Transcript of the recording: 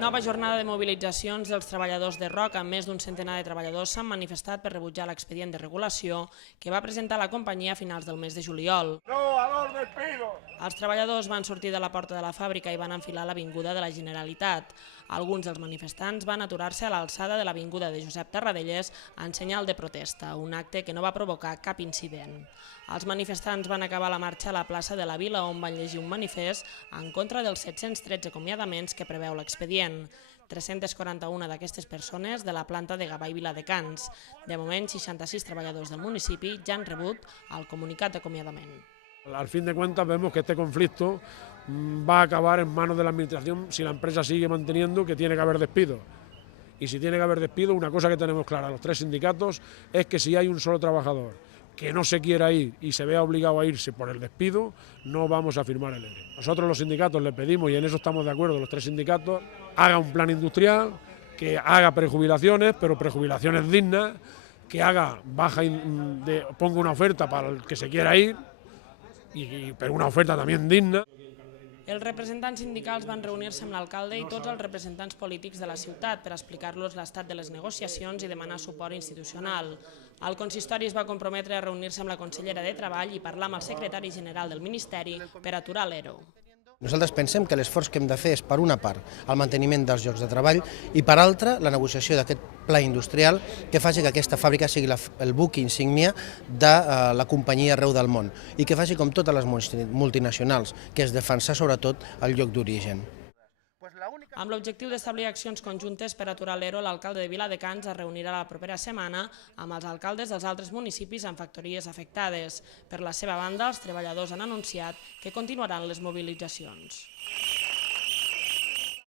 Nova jornada de mobilitzacions dels treballadors de Roc. Amb més d'un centenar de treballadors s'han manifestat per rebutjar l'expedient de regulació que va presentar la companyia a finals del mes de juliol. No a los despidos! Els treballadors van sortir de la porta de la fàbrica i van enfilar l'avinguda de la Generalitat. Alguns dels manifestants van aturar-se a l'alçada de l'avinguda de Josep Tarradellas en senyal de protesta, un acte que no va provocar cap incident. Els manifestants van acabar la marxa a la plaça de la Vila, on van llegir un manifest en contra dels 713 acomiadaments que preveu l'expedient. 341 d'aquestes persones de la planta de Gavà i Viladecans. De moment, 66 treballadors del municipi ja han rebut el comunicat d'acomiadament. Al fin de cuentas vemos que este conflicto va a acabar en manos de la administración si la empresa sigue manteniendo que tiene que haber despido. Y si tiene que haber despido, una cosa que tenemos clara los tres sindicatos es que si hay un solo trabajador que no se quiera ir y se vea obligado a irse por el despido, no vamos a firmar el ERE. Nosotros los sindicatos le pedimos, y en eso estamos de acuerdo los tres sindicatos, haga un plan industrial, que haga prejubilaciones, pero prejubilaciones dignas, que haga ponga una oferta para el que se quiera ir, pero una oferta también digna. Els representants sindicals van reunir-se amb l'alcalde i tots els representants polítics de la ciutat per explicar-los l'estat de les negociacions i demanar suport institucional. El consistori es va comprometre a reunir-se amb la consellera de Treball i parlar amb el secretari general del Ministeri per aturar l'ERO. Nosaltres pensem que l'esforç que hem de fer és, per una part, el manteniment dels llocs de treball i, per altra, la negociació d'aquest pla industrial que faci que aquesta fàbrica sigui el buc insígnia de la companyia arreu del món i que faci com totes les multinacionals, que és defensar sobretot el lloc d'origen. Amb l'objectiu d'establir accions conjuntes per aturar l'ERO, l'alcalde de Viladecans es reunirà la propera setmana amb els alcaldes dels altres municipis amb factories afectades. Per la seva banda, els treballadors han anunciat que continuaran les mobilitzacions.